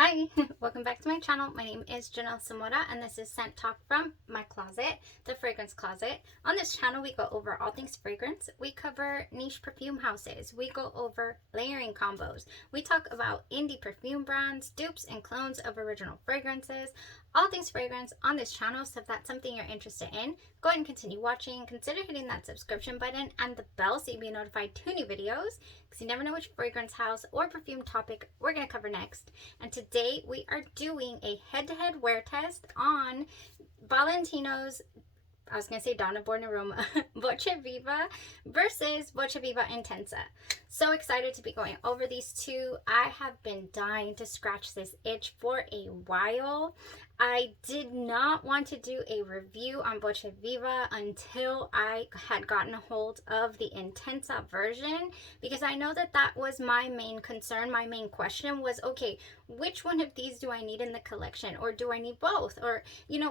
Hi, welcome back to my channel. My name is Janelle Samora and this is Scent Talk from my closet, the fragrance closet. On this channel, we go over all things fragrance. We cover niche perfume houses. We go over layering combos. We talk about indie perfume brands, dupes and clones of original fragrances, all things fragrance on this channel. So if that's something you're interested in, go ahead and continue watching. Consider hitting that subscription button and the bell so you'll be notified to new videos, because you never know which fragrance house or perfume topic we're going to cover next. And today we are doing a head-to-head wear test on Valentino's, I was going to say Donna Born Aroma, Voce Viva versus Voce Viva Intensa. So excited to be going over these two. I have been dying to scratch this itch for a while. I did not want to do a review on Voce Viva until I had gotten a hold of the Intensa version, because I know that that was my main concern. My main question was, okay, which one of these do I need in the collection, or do I need both, or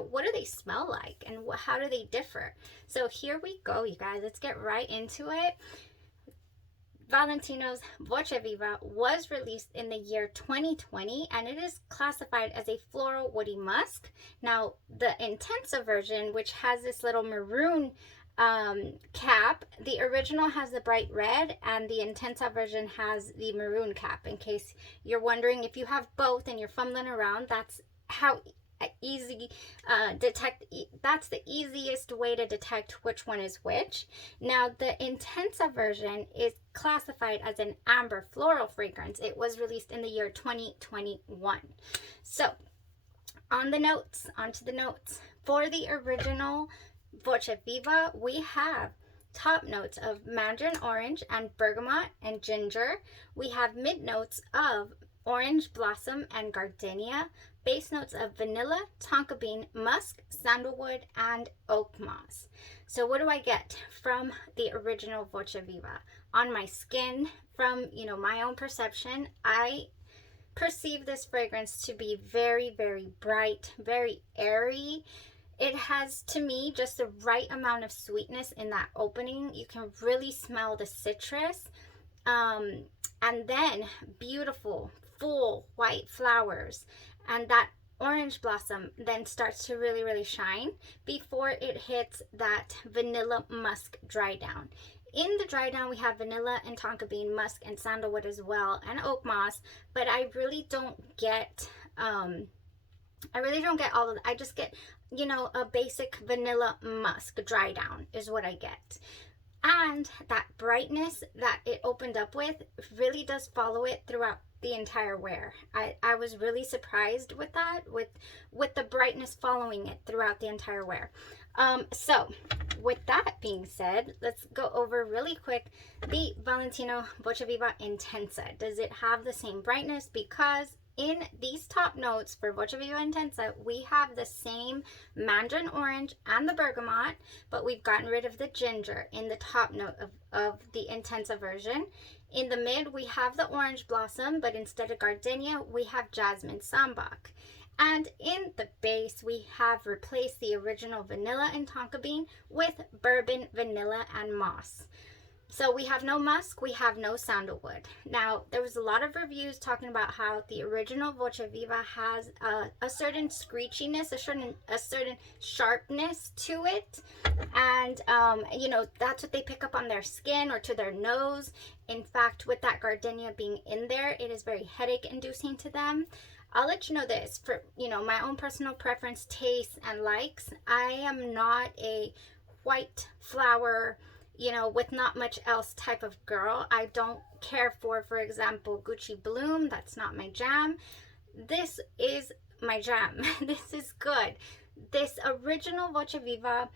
what do they smell like and how do they differ? So here we go, you guys. Let's get right into it. Valentino's Voce Viva was released in the year 2020 and it is classified as a floral woody musk. Now the Intensa version, which has this little maroon cap, the original has the bright red and the Intensa version has the maroon cap. In case you're wondering, if you have both and you're fumbling around, that's how easy that's the easiest way to detect which one is which. Now the Intensa version is classified as an amber floral fragrance. It was released in the year 2021. So onto the notes. For the original Voce Viva, we have top notes of mandarin orange and bergamot and ginger. We have mid notes of orange blossom and gardenia, base notes of vanilla, tonka bean, musk, sandalwood, and oak moss. So what do I get from the original Voce Viva? On my skin, from my own perception, I perceive this fragrance to be very, very bright, very airy. It has, to me, just the right amount of sweetness in that opening. You can really smell the citrus. And then beautiful, full white flowers. And that orange blossom then starts to really, really shine before it hits that vanilla musk dry down. In the dry down, we have vanilla and tonka bean, musk, and sandalwood as well, and oak moss. But I really don't get, all of it. I just get, a basic vanilla musk dry down is what I get. And that brightness that it opened up with really does follow it throughout the entire wear. I was really surprised with that, with the brightness following it throughout the entire wear. So with that being said, let's go over really quick the Valentino Voce Viva Intensa. Does it have the same brightness? Because in these top notes for Voce Viva Intensa, we have the same mandarin orange and the bergamot, but we've gotten rid of the ginger in the top note of the Intensa version. In the mid, we have the orange blossom, but instead of gardenia, we have jasmine sambac. And in the base, we have replaced the original vanilla and tonka bean with bourbon, vanilla, and moss. So we have no musk, we have no sandalwood. Now, there was a lot of reviews talking about how the original Voce Viva has a certain screechiness, a certain sharpness to it. And, that's what they pick up on their skin or to their nose. In fact, with that gardenia being in there, it is very headache inducing to them. I'll let you know this, for, my own personal preference, taste, and likes. I am not a white flower, with not much else type of girl. I don't care for example, Gucci Bloom. That's not my jam. This is my jam. This is good. This original Voce Viva,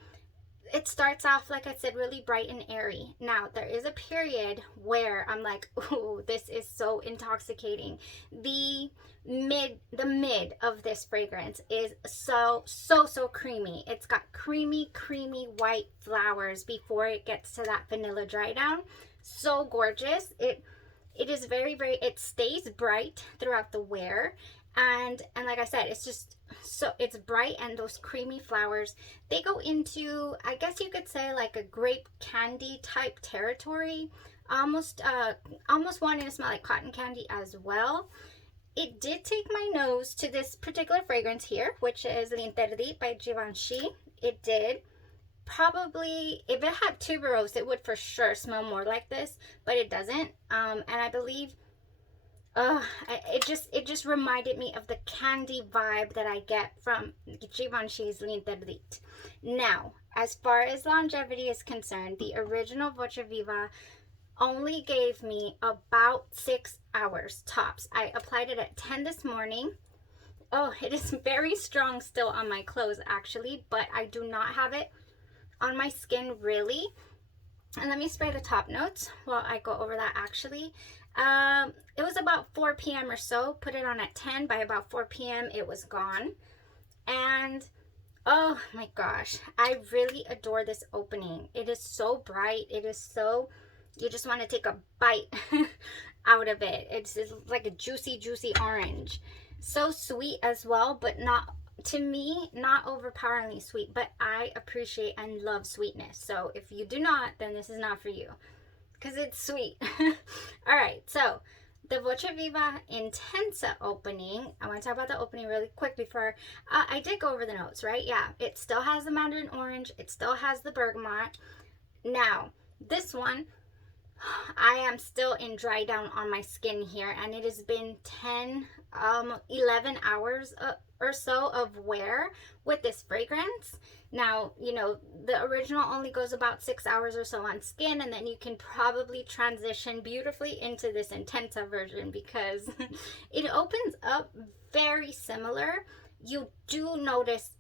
it starts off, like I said, really bright and airy. Now, there is a period where I'm like, ooh, this is so intoxicating. The mid of this fragrance is so creamy. It's got creamy white flowers before it gets to that vanilla dry down. So gorgeous. It is very, very, it stays bright throughout the wear. And like I said, it's just so, it's bright, and those creamy flowers, they go into, I guess you could say, like a grape candy type territory, almost wanting to smell like cotton candy as well. it did take my nose to this particular fragrance here, which is L'Interdit by Givenchy. It did. Probably, if it had tuberose, it would for sure smell more like this, but it doesn't. And I believe, it just reminded me of the candy vibe that I get from Givenchy's L'Interdit. Now, as far as longevity is concerned, the original Voce Viva only gave me about 6 hours tops. I applied it at 10 this morning. Oh, it is very strong still on my clothes actually, but I do not have it on my skin really. And let me spray the top notes while I go over that actually. It was about 4 p.m. or so. Put it on at 10. By about 4 p.m. it was gone. And oh my gosh, I really adore this opening. It is so bright. It is so, you just want to take a bite out of it. It's like a juicy, juicy orange. So sweet as well, but not, to me, not overpoweringly sweet, but I appreciate and love sweetness. So if you do not, then this is not for you, because it's sweet. All right, so the Voce Viva Intensa opening. I want to talk about the opening really quick before I did go over the notes, right? Yeah, it still has the mandarin orange. It still has the bergamot. Now, this one, I am still in dry down on my skin here, and it has been 11 hours or so of wear with this fragrance. Now, you know, the original only goes about 6 hours or so on skin, and then you can probably transition beautifully into this Intensa version because it opens up very similar. You do notice,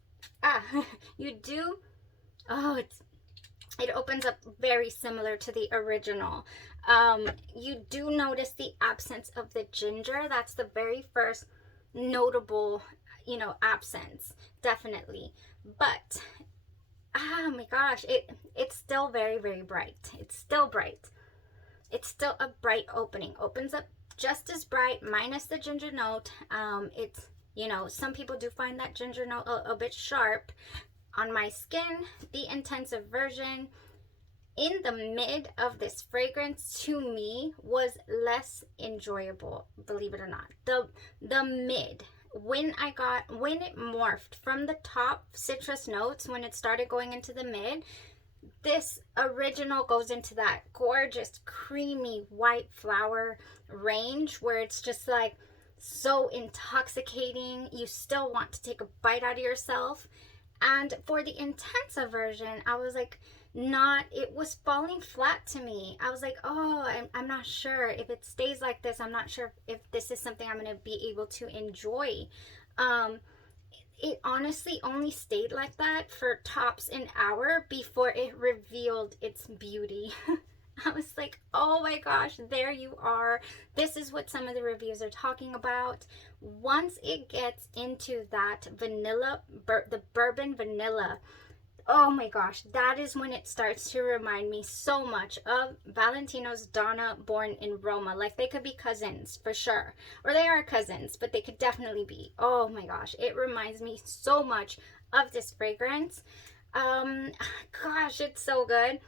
you do, it opens up very similar to the original. You do notice the absence of the ginger. That's the very first notable, you know, absence, definitely. But oh my gosh, it's still very, very bright. It's still bright. It's still a bright opening. Opens up just as bright, minus the ginger note. It's, you know, some people do find that ginger note a bit sharp. On my skin, the intensive version in the mid of this fragrance to me was less enjoyable, believe it or not. The mid, when it morphed from the top citrus notes, when it started going into the mid, this original goes into that gorgeous creamy white flower range where it's just like so intoxicating. You still want to take a bite out of yourself. And for the Intensa version, I was like, it was falling flat to me. I was like, oh, I'm not sure if it stays like this. I'm not sure if this is something I'm going to be able to enjoy. It honestly only stayed like that for tops an hour before it revealed its beauty. I was like, oh my gosh, there you are. This is what some of the reviews are talking about. Once it gets into that vanilla, the bourbon vanilla, oh my gosh, that is when it starts to remind me so much of Valentino's Donna Born in Roma. Like they could be cousins for sure, or they are cousins, but they could definitely be. Oh my gosh, it reminds me so much of this fragrance. Gosh, it's so good.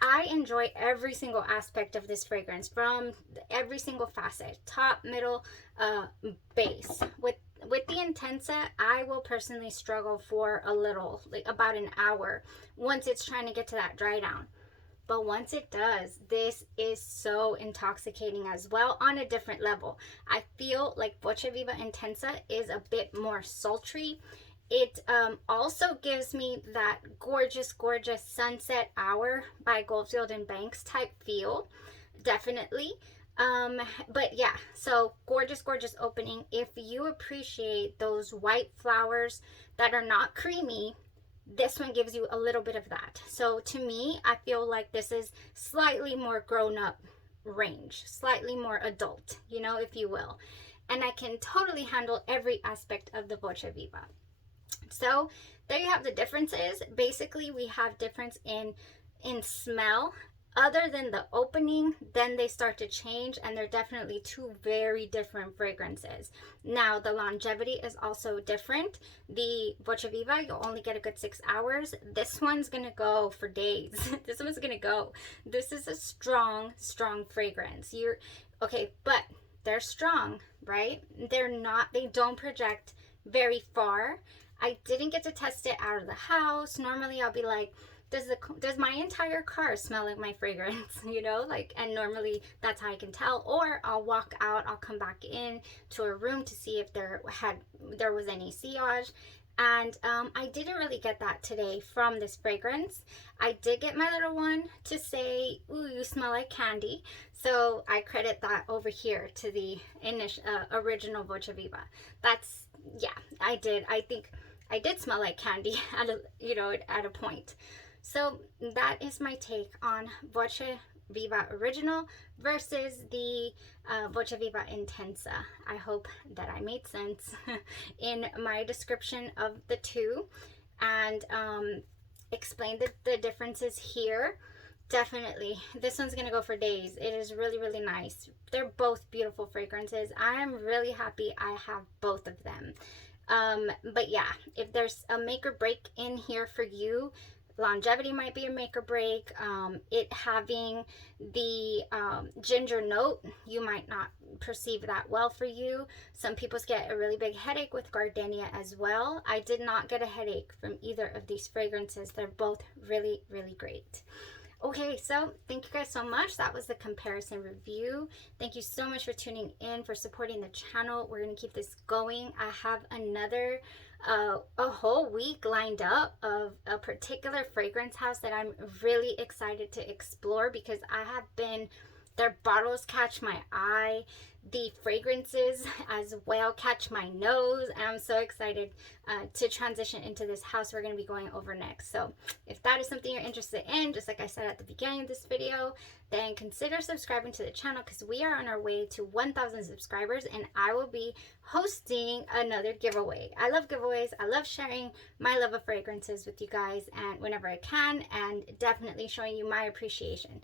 I enjoy every single aspect of this fragrance, from every single facet, top, middle, base. With the Intensa, I will personally struggle for a little, like about an hour, once it's trying to get to that dry down. But once it does, this is so intoxicating as well on a different level. I feel like Voce Viva Intensa is a bit more sultry. It also gives me that gorgeous, gorgeous Sunset Hour by Goldfield and Banks type feel, definitely. But yeah, so gorgeous, gorgeous opening. If you appreciate those white flowers that are not creamy, this one gives you a little bit of that. So to me, I feel like this is slightly more grown-up range, slightly more adult, you know, if you will. And I can totally handle every aspect of the Voce Viva. So there you have the differences. Basically, we have difference in smell. Other than the opening, then they start to change, and they're definitely two very different fragrances. Now, the longevity is also different. The Voce Viva, you'll only get a good 6 hours. This one's gonna go for days. This one's gonna go. This is a strong, strong fragrance. Okay, but they're strong, right? They don't project very far. I didn't get to test it out of the house. Normally I'll be like, does my entire car smell like my fragrance? You know, like, and normally that's how I can tell. Or I'll walk out, I'll come back in to a room to see if there was any sillage. And I didn't really get that today from this fragrance. I did get my little one to say, ooh, you smell like candy. So I credit that over here to the original Voce Viva. That's, yeah, I did. I think I did smell like candy at a point. So that is my take on Voce Viva Original versus the Voce Viva Intensa. I hope that I made sense in my description of the two and explained the differences here. Definitely, this one's gonna go for days. It is really, really nice. They're both beautiful fragrances. I am really happy I have both of them. But yeah, if there's a make or break in here for you, longevity might be a make or break. It having the ginger note, you might not perceive that well for you. Some people get a really big headache with gardenia as well. I did not get a headache from either of these fragrances. They're both really, really great. Okay, so thank you guys so much. That was the comparison review. Thank you so much for tuning in, for supporting the channel. We're going to keep this going. I have another a whole week lined up of a particular fragrance house that I'm really excited to explore because their bottles catch my eye. The fragrances as well catch my nose, and I'm so excited to transition into this house we're going to be going over next. So if that is something you're interested in, just like I said at the beginning of this video, then consider subscribing to the channel because we are on our way to 1,000 subscribers and I will be hosting another giveaway. I love giveaways. I love sharing my love of fragrances with you guys and whenever I can, and definitely showing you my appreciation.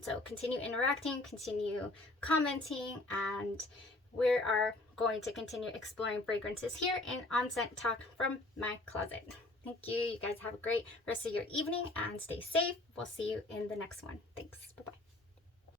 So continue interacting, continue commenting, and we are going to continue exploring fragrances here on Scent Talk from my closet. Thank you. You guys have a great rest of your evening and stay safe. We'll see you in the next one. Thanks.